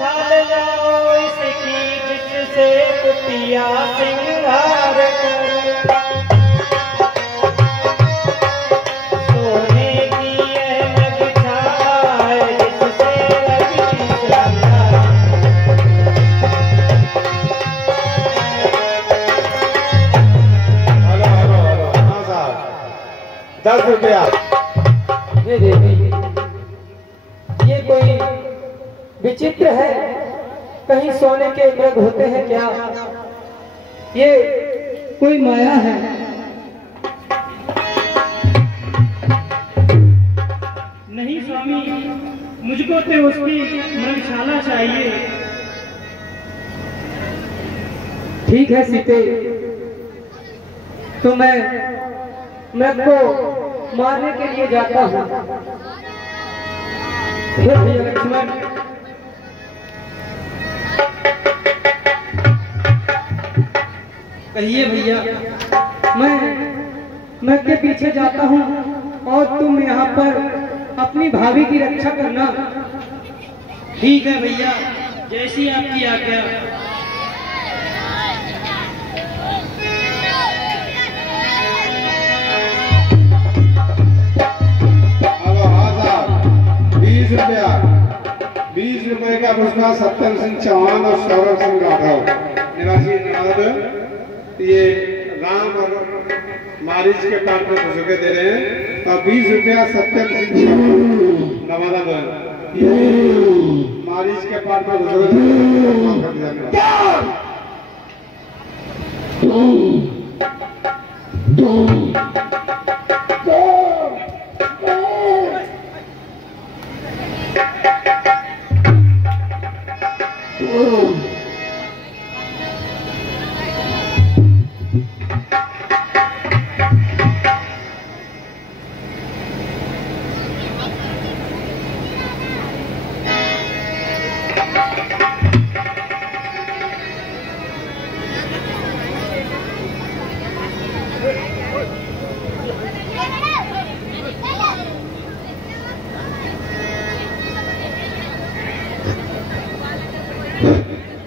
ढाल जाओ इसकी जिससे कुटिया सिंगार करो। सोने की यह नगीना है जिससे लगी श्रृंगार। हेलो हेलो हेलो, हाँ साहब, 10 रुपया। ये देवी, ये कोई विचित्र है, कहीं सोने के मृग होते हैं क्या? ये कोई माया है। नहीं स्वामी, मुझको तो उसकी मृगशाला चाहिए। ठीक है सीते, तो मैं मृग को मारने के लिए जाता हूँ। हे भैया लक्ष्मण, कहिए भैया। मैं के पीछे जाता हूँ और तुम यहाँ पर अपनी भाभी की रक्षा करना। ठीक है भैया, जैसी आपकी आज्ञा। हेलो हाँ साहब, 20 रुपया। 20 रुपए का पुरस्कार सत्यम सिंह चौहान और सौरभ सिंह राठौर, निवासी नागद। ये राम और मारिच के कार्ड पर पुस्तकें दे रहे हैं और 20 रुपया सत्यम सिंह चौहान नवादा दो। ये मारिच के कार्ड पर पुस्तकें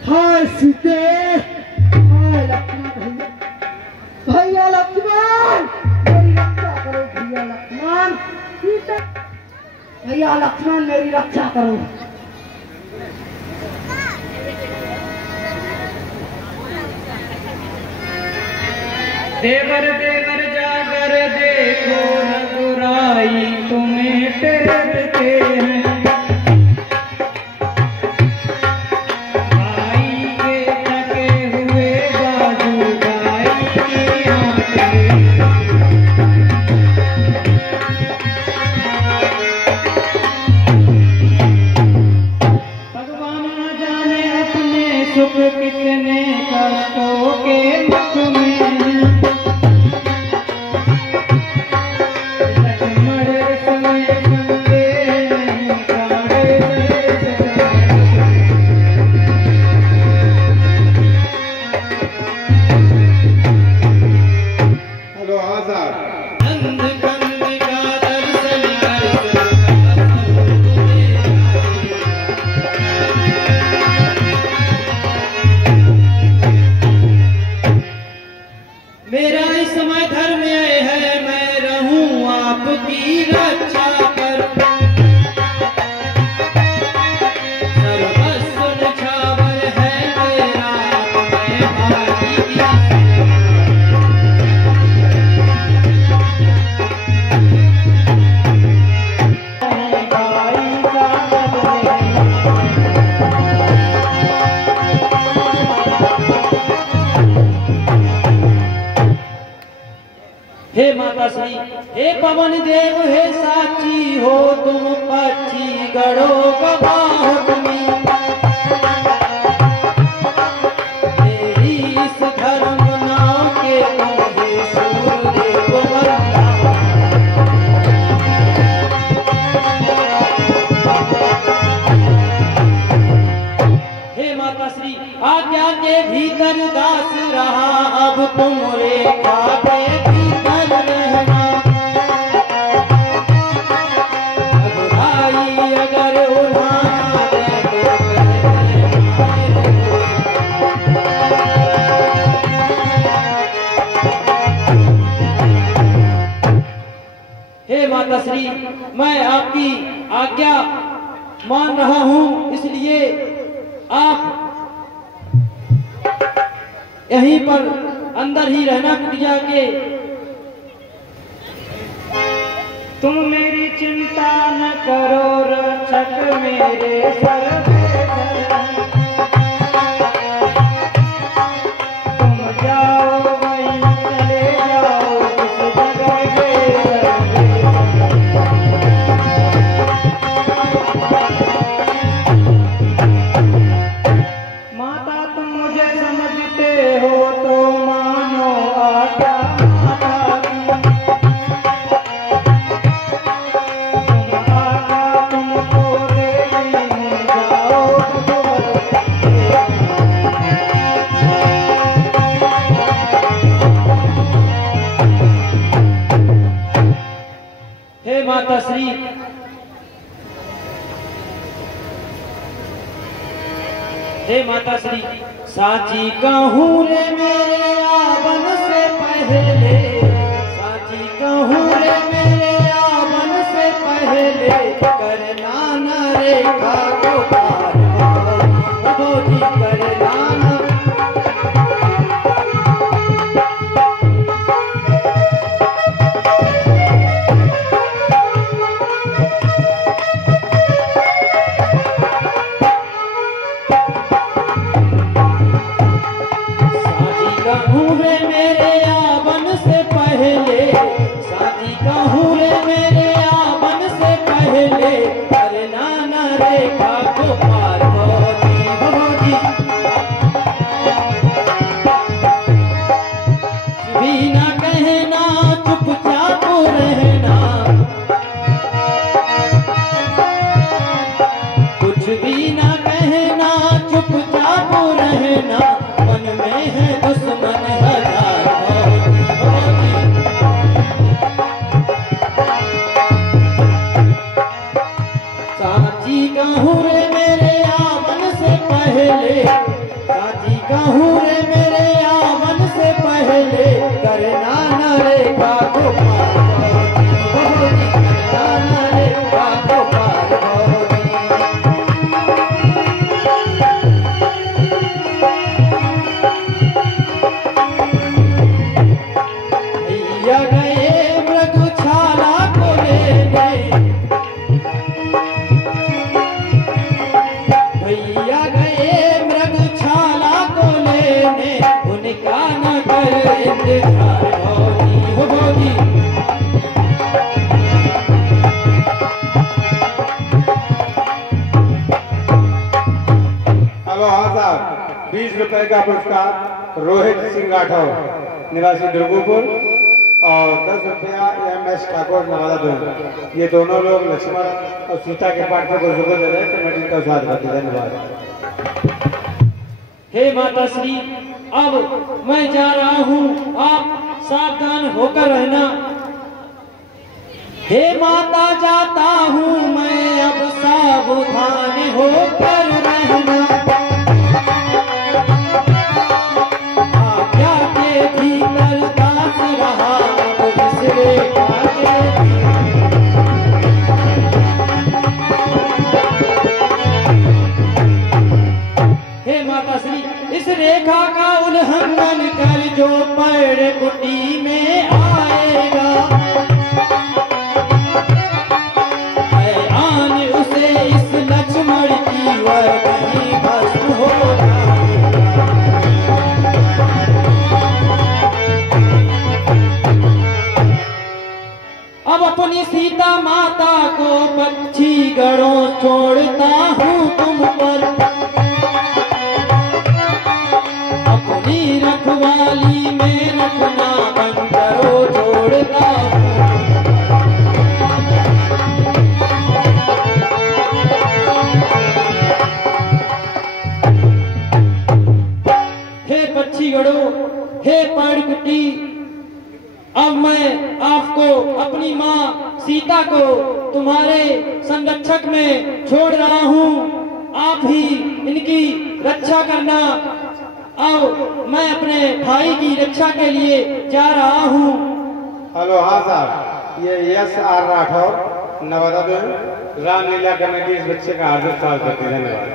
हाय सीते, हाय लक्ष्मण, भैया लक्ष्मण, मेरी रक्षा करो भैया लक्ष्मण। सीते, भैया लक्ष्मण मेरी रक्षा करो। देवर देवर जाकर देखो रघुराई तुम्हें टेरते हैं। भाई के थके हुए बाजू भाई की आंखें। भगवान न जाने अपने सुख कितने कष्टों के मुख में हैं। मेरा इस समय धर्म यह है, मैं रहूं आपकी रक्षा कर। सर्वस्व न्यौछावर है मेरा, मैं भागी की। हे माता श्री, हे पवन देव, हे साची हो तुम पक्षी गढ़ो गवाह तुम्हें। मेरी इस धर्म नाम के तुम हे सूर्यदेव वंदना। हे माता श्री, आज्ञा के भीतर दास रहा, अब तुम रेखा पे अगर उड़ा मैं आपकी आज्ञा मान रहा हूं, इसलिए आप यहीं पर अंदर ही रहना कुटिया के। तुम मेरी चिंता न करो रक्षक मेरे सर्वेश्वर, तुम जाओ वहीं चले जाओ उस जगह के माता, तुम मुझे समझते हो तो मानो आज्ञा माता, माता श्री हे माता श्री, साची कहूँ रे मेरे आवन से पहले, साची कहूँ रे मेरे आवन से पहले, करना न रेखा को पार भोजी, करना न का पुरस्कार रोहित सिंह राठौर निवासी दुर्गुपुर और 10 रुपया MS ठाकुर नवादा। ये दोनों लोग लक्ष्मण और सीता के पाठ को गुरु दे रहे थे। मैं इनका स्वागत करती हूं। धन्यवाद। हे माता श्री, अब मैं जा रहा हूँ, आप सावधान होकर रहना। हे माता जाता हूँ मैं, अब सावधान होकर रहना। आज्ञा के भीतर दास रहा, अब बिसरे आगे। हे माता श्री, इस रेखा का उल्लंघन कर जो पेड़ कुटी में आएगा, इस लक्ष्मण की वह कहीं भस्म हो जाएगा। अब अपनी सीता माता को पक्षी गढ़ों छोड़ता हूँ तुम पर, अपनी रखवाली में रखना बंदरों छोड़ता हूँ। हे पेड़कुटी, अब मैं आपको अपनी माँ सीता को तुम्हारे संरक्षक में छोड़ रहा हूँ। आप ही इनकी रक्षा करना। अब मैं अपने भाई की रक्षा के लिए जा रहा हूँ। हेलो, हाँ साहब, ये SR राठौर नवादा में रामलीला कमेटी इस बच्चे का हार्दिक स्वागत करती है। धन्यवाद।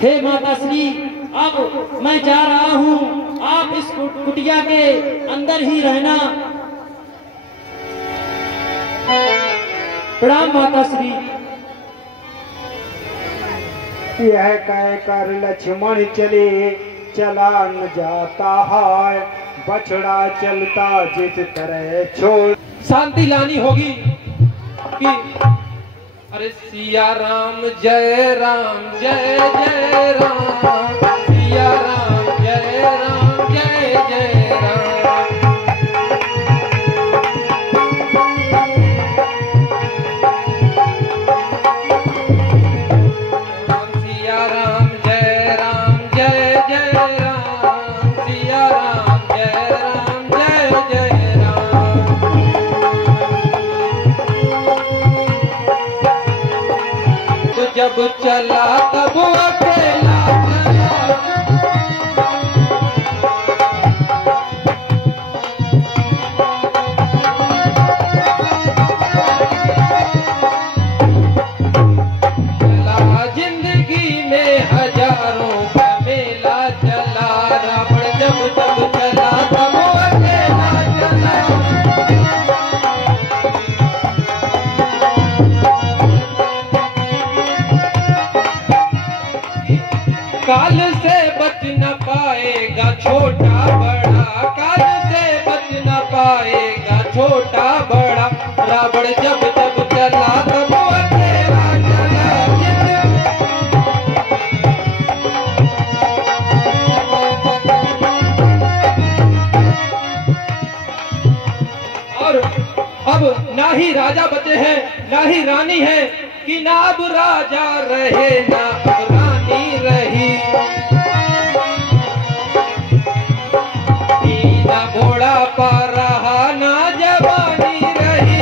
हे माता श्री, अब मैं जा रहा हूँ, आप इस कुटिया के अंदर ही रहना। प्रणाम माता श्री। यह कह कर लक्ष्मण चले, चला न जाता है, बछड़ा चलता जित तरह छोड़। शांति लानी होगी कि अरे सिया राम जय राम जय जय राम, सिया राम जय राम जय जय राम। सिया राम जय राम जय जय राम, सिया राम जय राम जय जय राम। तो जब चला तब अकेला चला, चला जिंदगी में हजारों का मेला चला, रावण जब जब चला तब अकेला चला। काल से बच न पाएगा छोटा बड़ा, काल से बच न पाएगा छोटा बड़ा, रावण जब जब चला तब अकेला चला। और अब ना ही राजा बचे हैं ना ही रानी है, कि ना अब राजा रहे ना अब रानी रही। ना घोड़ा पा रहा ना जवानी रही।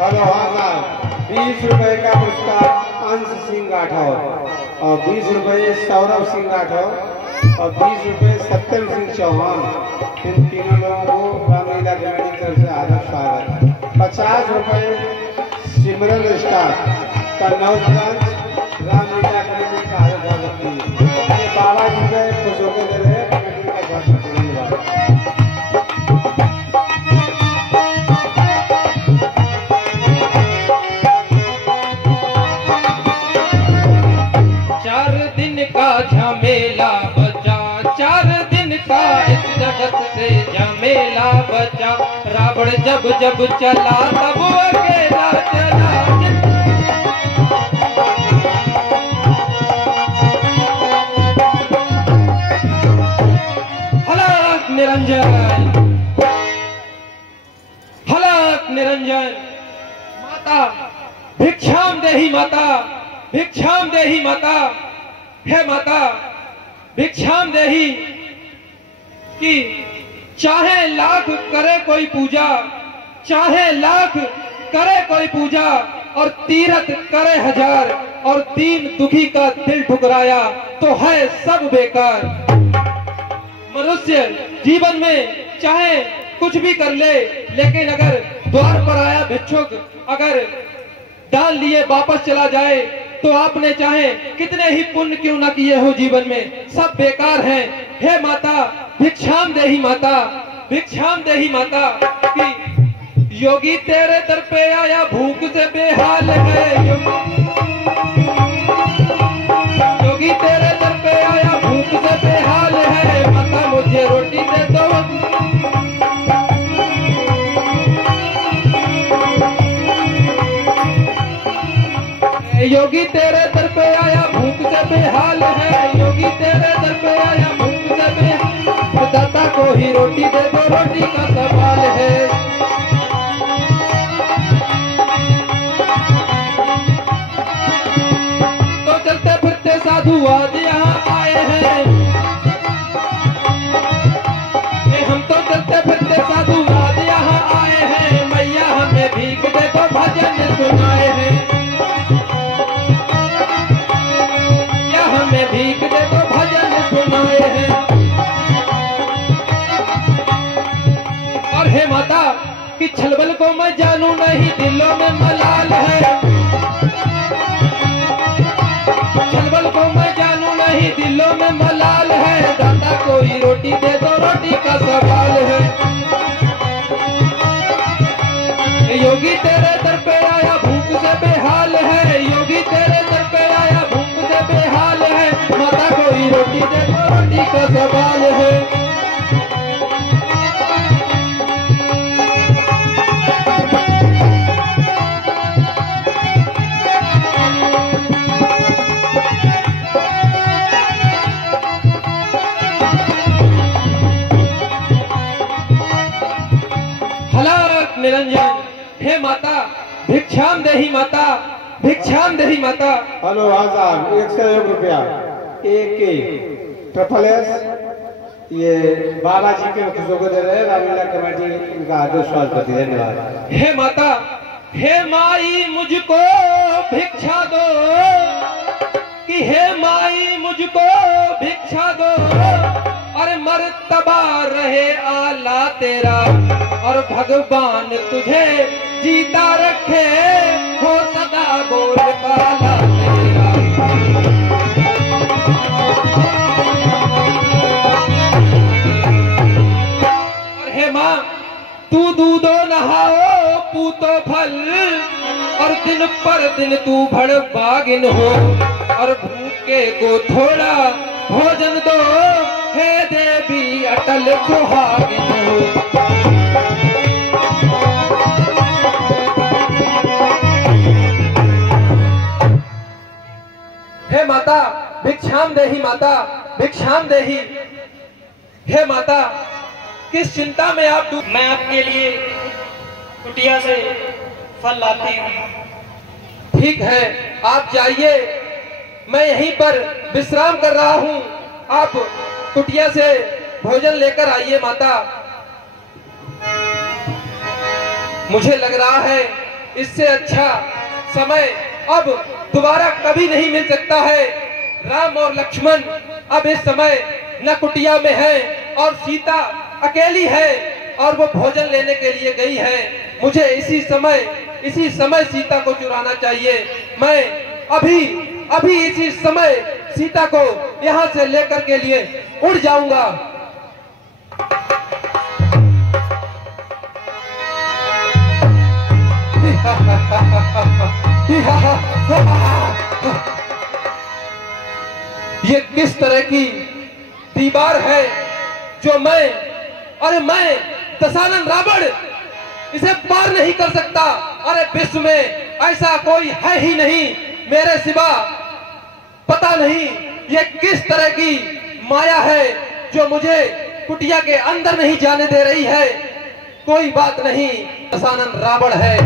हेलो हाँ, 20 रुपए का पुरस्कार अंश सिंह राठौर और 20 रुपए सौरभ सिंह राठौर और 20 रुपए सत्यम सिंह चौहान। इन तीनों लोगों को रामलीला कमेटी की तरफ से हार्दिक स्वागत। 50 रुपए सिमरन स्टार कन्नौज रामलीला कमेटी का हार्दिक स्वागत। ये बाबा जी के खुश होकर दे रहे कमेटी का बहुत बहुत धन्यवाद। झमेला बचा 4 दिन का इस जगत से झमेला बचा, रावण जब जब चला तब अकेला चला। हलक निरंजन, हलक निरंजन। माता भिक्षाम देहि माता, भिक्षाम देहि माता। हे माता भिक्षाम देहि, कि चाहे लाख करे कोई पूजा, चाहे लाख करे कोई पूजा, और तीरथ करे 1000, और दीन दुखी का दिल ठुकराया तो है सब बेकार। मनुष्य जीवन में चाहे कुछ भी कर ले, लेकिन अगर द्वार पर आया भिक्षुक अगर डाल लिए वापस चला जाए, तो आपने चाहे कितने ही पुण्य क्यों ना किए हो जीवन में, सब बेकार हैं। हे माता भिक्षाम देहि माता, भिक्षाम देहि माता। कि योगी तेरे दर पे आया भूख से बेहाल है, योगी तेरे दर पे आया भूख से बेहाल है, माता मुझे रोटी दे दो। योगी तेरे दर पे आया भूख से बेहाल है, योगी तेरे दर पे आया भूख से बेहाल, दाता को ही रोटी दे दो, रोटी का सवाल है। तो चलते फिरते साधु आज यहाँ आए हैं, हम तो चलते फिरते साधु आज यहाँ आए हैं, मैया हमें भीख दे दो भजन सुनाए हैं, हमें भीख दे दो भजन सुनाए हैं। और हे माता कि छलबल को मैं जानू नहीं, दिलों में मलाल है। छलबल को मैं जानू नहीं, दिलों में मलाल है। दाता कोई रोटी दे दो, रोटी का सवाल है। योगी तेरे दर पे आया, भूख से बेहाल है। योगी तेरे दर पे आया, भूख से बेहाल है। माता कोई रोटी दे दो, रोटी का सवाल है। हलाक निरंजन, हे माता भिक्षाम देही माता, भिक्षाम देही माता। हेलो हाँ साहब, 101 रुपया ट्रिपल एस, ये बालाजी के खुशों को दे रहे हैं, रामलीला कमेटी का आदेश करती है। धन्यवाद। हे माता, हे माई मुझको भिक्षा दो, कि हे माई मुझको भिक्षा दो। अरे मर्तबा रहे आला तेरा, और भगवान तुझे जीता रखे, हो सदा बोल बाला तेरा। और हे माँ तू दूधो नहाओ पूतो फल, और दिन पर दिन तू भड़ बागिन हो। और भूखे को थोड़ा भोजन दो, हे देवी अटल सुहागिन हो। हे माता भिक्षाम देही माता, भिक्षाम देही। हे माता किस चिंता में आप डूब। मैं आपके लिए कुटिया से फल लाती हूँ। ठीक है, आप जाइए, मैं यहीं पर विश्राम कर रहा हूँ। आप कुटिया से भोजन लेकर आइए माता। मुझे लग रहा है इससे अच्छा समय अब दोबारा कभी नहीं मिल सकता है। राम और लक्ष्मण अब इस समय न कुटिया में है, और सीता अकेली है, और वो भोजन लेने के लिए गई है। मुझे इसी समय सीता को चुराना चाहिए। मैं अभी इसी समय सीता को यहाँ से लेकर के लिए उड़ जाऊंगा। ये किस तरह की दीवार है जो मैं दशानन रावण इसे पार नहीं कर सकता। अरे विश्व में ऐसा कोई है ही नहीं मेरे सिवा। पता नहीं ये किस तरह की माया है जो मुझे कुटिया के अंदर नहीं जाने दे रही है। कोई बात नहीं, दशानन रावण है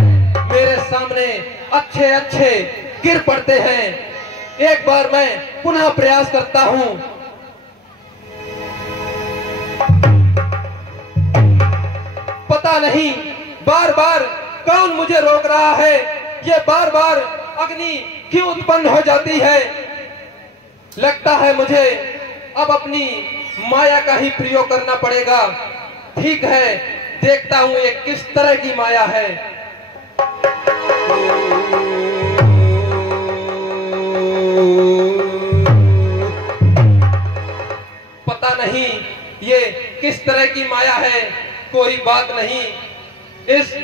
मेरे सामने, अच्छे गिर पड़ते हैं। एक बार मैं पुनः प्रयास करता हूं। पता नहीं बार बार कौन मुझे रोक रहा है। ये बार बार अग्नि क्यों उत्पन्न हो जाती है। लगता है मुझे अब अपनी माया का ही प्रयोग करना पड़ेगा। ठीक है, देखता हूं ये किस तरह की माया है। पता नहीं ये किस तरह की माया है। कोई बात नहीं, इस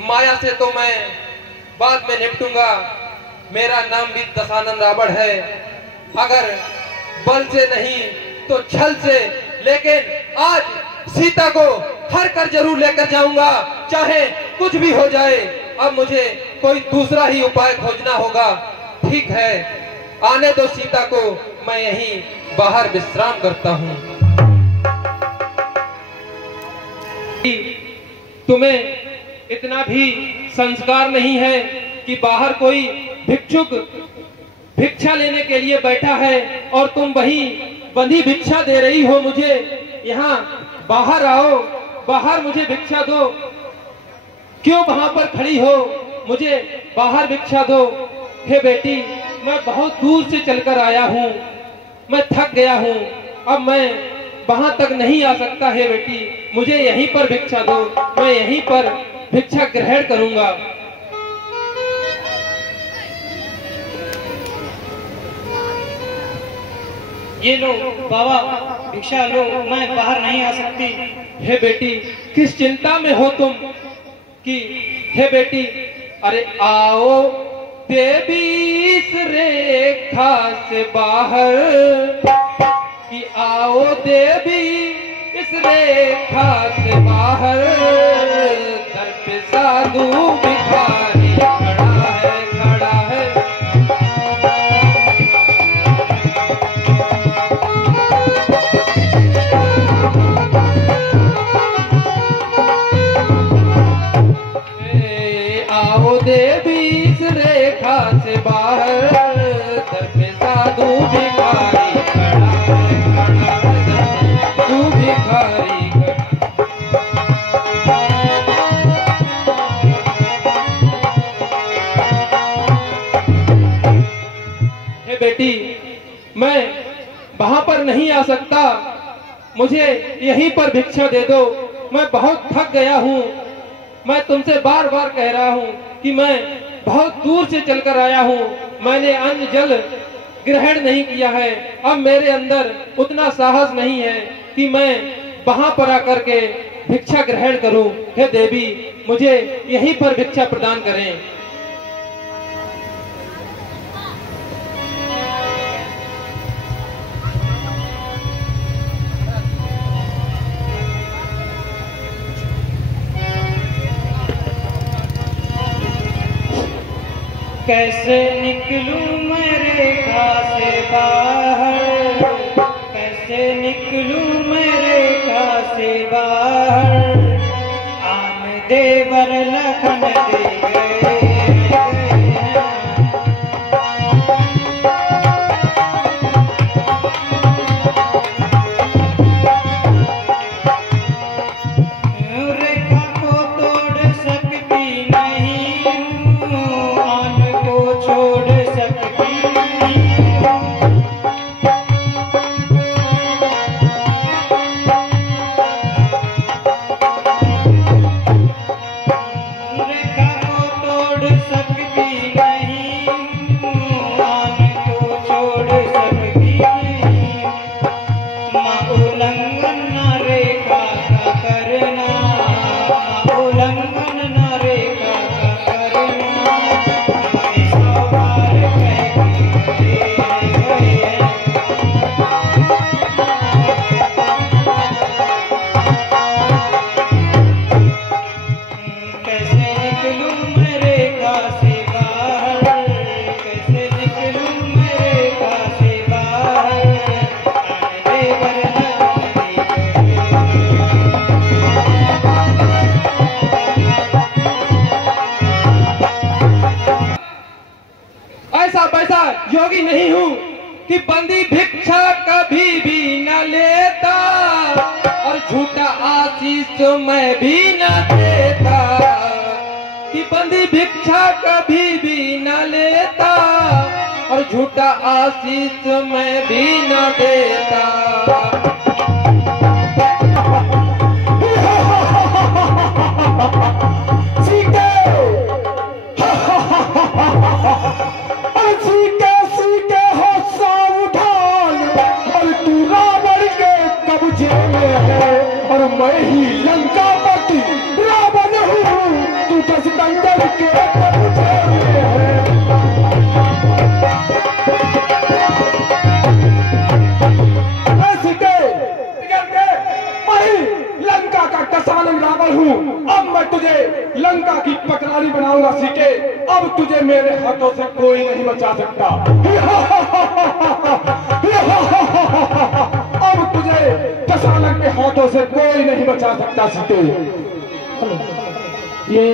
माया से तो मैं बाद में निपटूंगा। मेरा नाम भी दशानन रावण है। अगर बल से नहीं तो छल से, लेकिन आज सीता को हर कर जरूर लेकर जाऊंगा, चाहे कुछ भी हो जाए। अब मुझे कोई दूसरा ही उपाय खोजना होगा। ठीक है, आने दो सीता को, मैं यहीं बाहर विश्राम करता हूं। तुम्हें इतना भी संस्कार नहीं है कि बाहर कोई भिक्षुक भिक्षा लेने के लिए बैठा है और तुम वही बंधी भिक्षा दे रही हो मुझे। यहाँ बाहर आओ, बाहर मुझे भिक्षा दो। क्यों वहां पर खड़ी हो, मुझे बाहर भिक्षा दो। हे बेटी, मैं बहुत दूर से चलकर आया हूँ, मैं थक गया हूँ। अब मैं वहां तक नहीं आ सकता है बेटी, मुझे यहीं पर भिक्षा दो, मैं यहीं पर भिक्षा ग्रहण करूंगा। ये लो बाबा भिक्षा लो, मैं बाहर नहीं आ सकती। हे बेटी, किस चिंता में हो तुम कि हे बेटी, अरे आओ देवी इस रेखा से बाहर, कि आओ देवी इस रेखा से बाहर, दर पे साधु भिखारी खड़ा है, खड़ा है। आओ देवी इस रेखा से बाहर, दर पे साधु भिखारी खड़ा है, खड़ा है, तू भिखारी हे बेटी, मैं वहां पर नहीं आ सकता, मुझे यहीं पर भिक्षा दे दो, मैं बहुत थक गया हूँ। मैं तुमसे बार बार कह रहा हूँ कि मैं बहुत दूर से चलकर आया हूँ, मैंने अन्न जल ग्रहण नहीं किया है, अब मेरे अंदर उतना साहस नहीं है कि मैं वहां पर आकर के भिक्षा ग्रहण करूं। हे देवी, मुझे यहीं पर भिक्षा प्रदान करें। कैसे निकलूं मैं रेखा से बाहर, कैसे निकलूं मैं रेखा से बाहर, आन देवर लखन दे गए। रेखा को तोड़ सकती नहीं हूँ, आन को छोड़ सकती नहीं हूँ। रेखा को तोड़ सकती नहीं हूँ, आन को छोड़ सकती नहीं। माँ उल्लंघन न रेखा का करना, माँ उल्लंघन न रेखा का करना, हमारी सौ बार कह के गए। कैसे निकलूं मैं रेखा से बाहर, कैसे निकलूं मैं रेखा से बाहर, आने देवर लखन ऐसा वैसा योगी नहीं हूँ कि बंदी भिक्षा कभी भी न लेता, और झूठा आशीष मैं भी न देता, कि बंदी भिक्षा कभी भी न लेता, और झूठा आशीष मैं भी न देता। सीते हो सावधान, और तू रावण के कब्जे में है, और मैं ही लंकापति रावण हूँ, तू दशदंडन के कब्जे में है। लंका का दशानन रावण हूँ, अब मैं तुझे लंका की पटरानी बनाऊंगा सीते, अब तुझे मेरे हाथों से कोई नहीं बचा सकता। अब तुझे दशानन के हाथों से कोई नहीं बचा सकता सीते। ये